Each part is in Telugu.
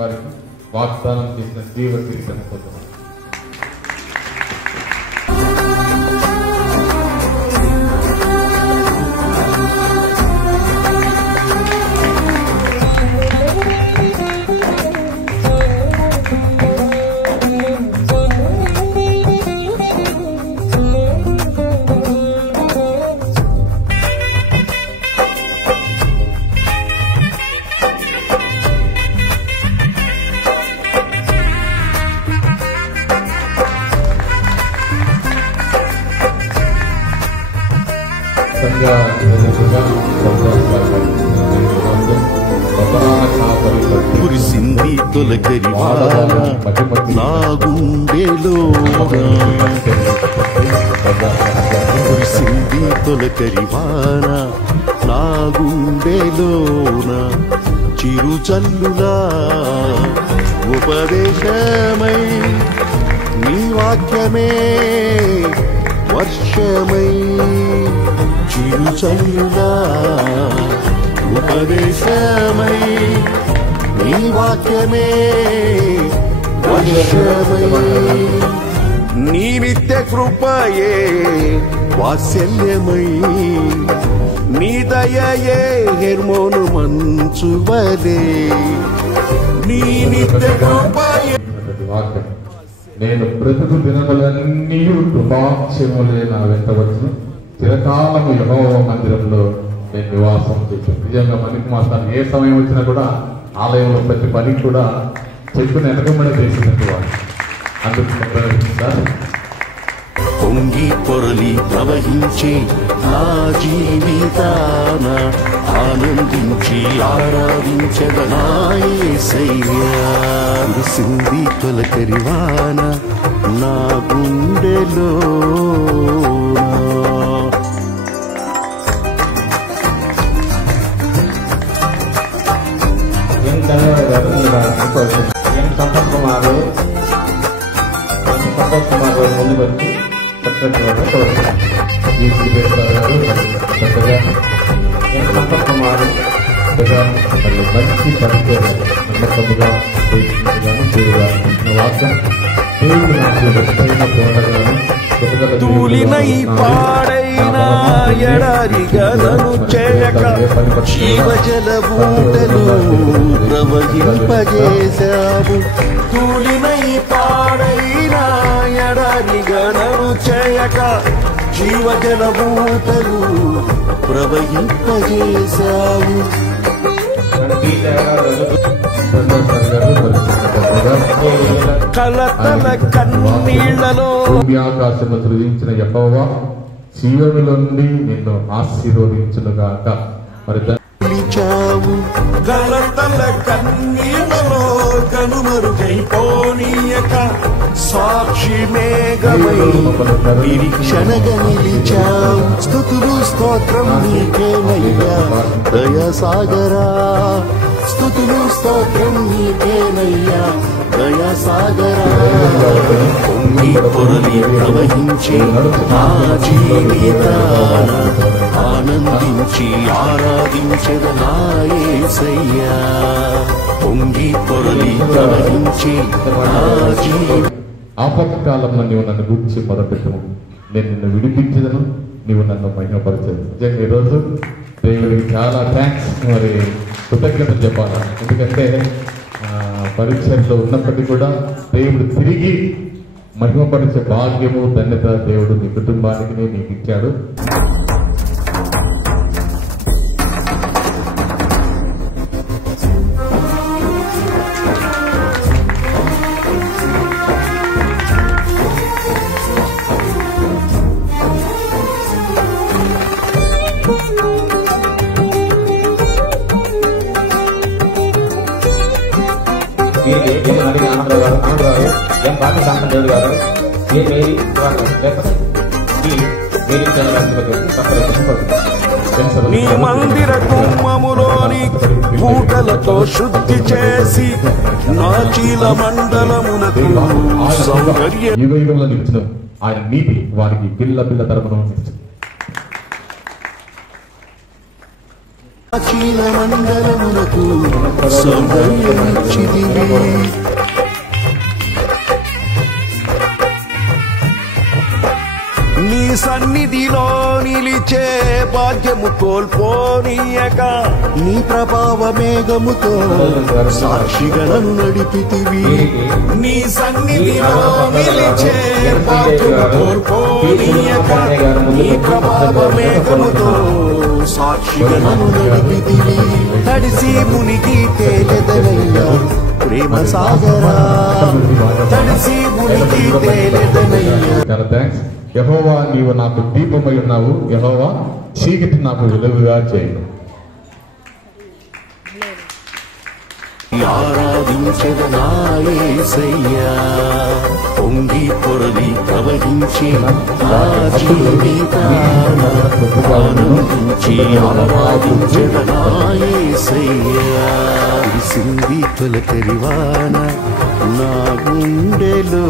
వారికి వాగ్దానం చేసిన జీవ కిరీటం పొందుతారు. కురిసింది తొలకరి వాన నా గుండెలోన, కురిసింది తొలకరి వాన నా గుండెలోన, చిరుజల్లులా ఉపదేశమై నీ వాక్యమే వర్షమై, చిరుజల్లులా ఉపదేశమై నీ వాక్యమే వర్షమై, నీ నిత్య కృపయే వాత్సల్యమై, నీ దయయే హెర్మోను మంచువలే, నీ నిత్య కృపయే. నేను బ్రతుకు దినములన్నీ కృపాక్షేములే నా వెంట వచ్చును, చిరకాలము యెహోవా మందిరంలో నేను నివాసం చేశాను. నిజంగా మనకి మాత్రం ఏ సమయం వచ్చినా కూడా ఆలయంలో ప్రతి పని కూడా చెప్పుని వెనకబడి చేసినట్టు వాడు. అందుకు పొంగి పొరలి ప్రవహించి నా జీవితాన ఆనందించి ఆరాధించదనా యేసయ్యా, కురిసింది తొలకరి వాన నా గుండెలో. సంపత్ కుమార్ ముందుకు వచ్చి సంపత్ కుమార్ మంచి పరిచయం నమ్మకముగా వాక్యం తూలినై పాడైనా ఎడారిగలను చేయక జీవజల బూటలు ప్రవహింపజేశావు, తూలినై పాడైనా ఎడారిగలను చేయక జీవజల బూటలు ప్రవహింపజేశావు. కలతల కన్నీళ్లలో ఆకాశము సృజించిన యెహోవా సీయోను నుండి నిన్ను ఆశీర్వదించునుగాక. మరి నిలిచావు, కలతల కన్నీళ్లలో కనుమరుగైపోనీయక సాక్షి మేఘమై నిరీక్షణగా నిలిచావు. స్తుతులు స్తోత్రం నీకేనయ్యా దయాసాగరా, స్తుతులు స్తోత్రం నీకేనయ్యా దయాసాగరా, పొంగి పొరలి ప్రవహించి నా జీవితాన ఆనందించి ఆరాధించదనా యేసయ్యా, పొంగి పొరలి ప్రవహించి నా ఆపత్కాలంలో నీవు నన్ను గురించి మొదలుపెట్టము, నేను నిన్ను విడిపించదను, నీవు నన్ను మహిమపరచదు. నిజంగా ఈరోజు దేవుడికి చాలా థ్యాంక్స్, మరి కృతజ్ఞతలు చెప్పాలి. ఎందుకంటే పరీక్షల్లో ఉన్నప్పటికీ కూడా దేవుడు తిరిగి మహిమపరిచే భాగ్యము ధన్యత దేవుడు నీ కుటుంబానికి నీకు ఇచ్చాడు. నీ మందిర కుంభములోని పూటలతో శుద్ధి చేసి నా చీల మండలమునకు సౌందర్య యుగంలో నిలిచిన ఆయన నీతి వారికి పిల్ల పిల్ల తరపున నిలిచింది. అఖిల మండలమునకు సౌందర్యమిచ్చితివి నీ సన్నిధిలో నిలిచే భాగ్యము కోల్పోనీయక నీ ప్రభావ మేఘముతో సాక్షిగలను నడిపితివి నీ సన్నిధిలో నిలిచే భాగ్యము కోల్పోనీయక నీ ప్రభావ మేఘముతో సాక్షిగలను నడిపితివి తడిసి మునిగి తేలెదనయ్యా ప్రేమ సాగరా తడిసి మునిగి తేలెదనయ్యా. చాలా థ్యాంక్స్. యెహోవా నీవు నాకు దీపమై ఉన్నావు, యెహోవా చీకటి నాకు వెలుగుగా చేయను. ఆరాధించదనా యేసయ్యా పొంగి పొరలి ప్రవహించి ఆరాధించదనా యేసయ్యా సింధి తొలకరివాన నా గుండెలో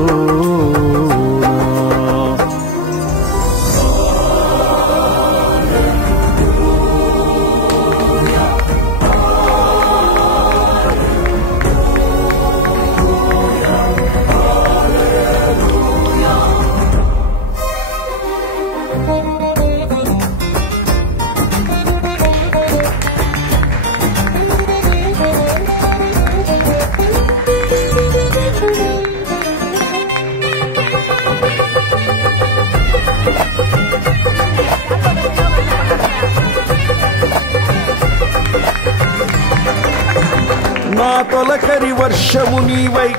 నా తొలకరి వర్షము నీవై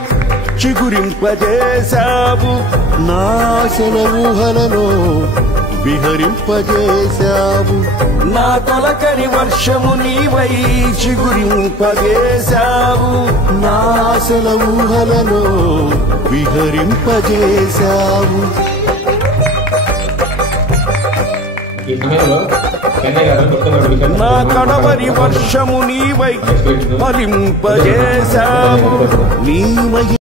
చిగురింపజేశావు నా ఆశల ఊహలలో విహరింపజేశావు నా తొలకరి వర్షము నీవై చిగురింపజేశావు నా ఆశల ఊహలలో విహరింపజేశావు నా కడవరి వర్షము నీవై ఫలింపజేశావు నీ